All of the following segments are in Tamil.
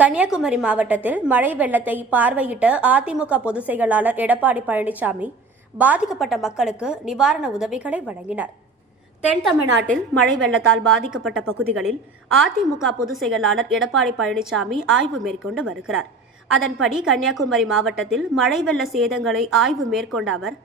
கன்னியாகுமரி மாவட்டத்தில் மழை வெள்ளத்தை பார்வையிட்ட அதிமுக பொதுச் செயலாளர் எடப்பாடி பழனிசாமி பாதிக்கப்பட்ட மக்களுக்கு நிவாரண உதவிகளை வழங்கினார். தென் தமிழ்நாட்டில் மழை வெள்ளத்தால் பாதிக்கப்பட்ட பகுதிகளில் அதிமுக பொதுச் செயலாளர் எடப்பாடி பழனிசாமி ஆய்வு மேற்கொண்டு வருகிறார். அதன்படி கன்னியாகுமரி மாவட்டத்தில் மழை வெள்ள சேதங்களை ஆய்வு மேற்கொண்ட அவர்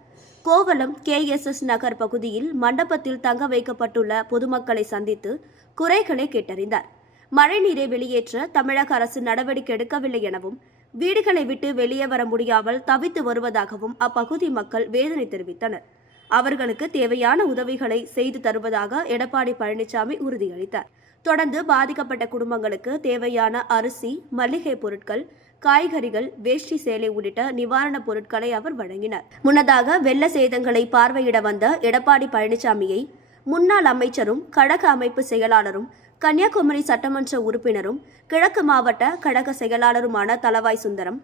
கோவளம் KSS நகர் பகுதியில் மண்டபத்தில் தங்க வைக்கப்பட்டுள்ள பொதுமக்களை சந்தித்து குறைகளை கேட்டறிந்தார். மழைநீரை வெளியேற்ற தமிழக அரசு நடவடிக்கை எடுக்கவில்லை எனவும் வீடுகளை விட்டு வெளியே வர முடியாமல் தவித்து வருவதாகவும் அப்பகுதி மக்கள் வேதனை தெரிவித்தனர். அவர்களுக்கு தேவையான உதவிகளை செய்து தருவதாக எடப்பாடி பழனிசாமி உறுதியளித்தார். தொடர்ந்து பாதிக்கப்பட்ட குடும்பங்களுக்கு தேவையான அரிசி, மளிகை பொருட்கள், காய்கறிகள், வேஷ்டி சேலை உள்ளிட்ட நிவாரணப் பொருட்களை அவர் வழங்கினார். முன்னதாக வெள்ள சேதங்களை பார்வையிட வந்த எடப்பாடி பழனிசாமியை முன்னாள் அமைச்சரும் கழக அமைப்பு செயலாளரும் கன்னியாகுமரி சட்டமன்ற உறுப்பினரும் கிழக்கு மாவட்ட கழக செயலாளருமான தளவாய் சுந்தரம்,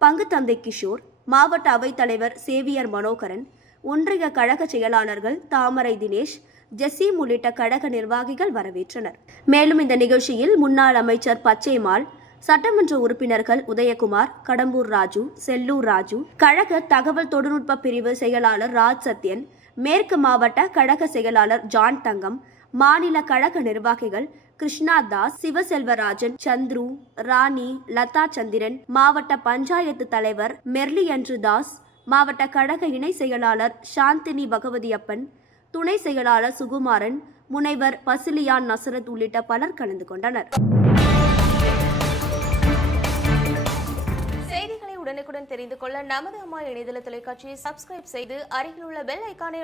பங்குத்தந்தை கிஷோர், மாவட்ட அவைத்தலைவர் சேவியர் மனோகரன், ஒன்றிய கழக செயலாளர்கள் தாமரை தினேஷ், ஜெசீம் உள்ளிட்ட கழக நிர்வாகிகள் வரவேற்றனர். மேலும் இந்த நிகழ்ச்சியில் முன்னாள் அமைச்சர் பச்சைமால், சட்டமன்ற உறுப்பினர்கள் உதயகுமார், கடம்பூர் ராஜு, செல்லூர் ராஜு, கழக தகவல் தொழில்நுட்ப பிரிவு செயலாளர் ராஜ் சத்யன், மேற்கு மாவட்ட கழக செயலாளர் ஜான் தங்கம், மாநில கழக நிர்வாகிகள் கிருஷ்ணா தாஸ், சிவசெல்வராஜன், சந்துரு, ராணி, லதா சந்திரன், மாவட்ட பஞ்சாயத்து தலைவர் மெர்லியன்று தாஸ், மாவட்ட கழக இணை செயலாளர் சாந்தினி பகவதியப்பன், துணை செயலாளர் சுகுமாரன், முனைவர் பசிலியான் நசரத் உள்ளிட்ட பலர் கலந்து கொண்டனர். செய்திகளை உடனுக்குடன் தெரிந்து கொள்ள நமது அம்மா இணையதள தொலைக்காட்சியை சப்ஸ்கிரைப் செய்து அருகில் உள்ள பெல் ஐகானை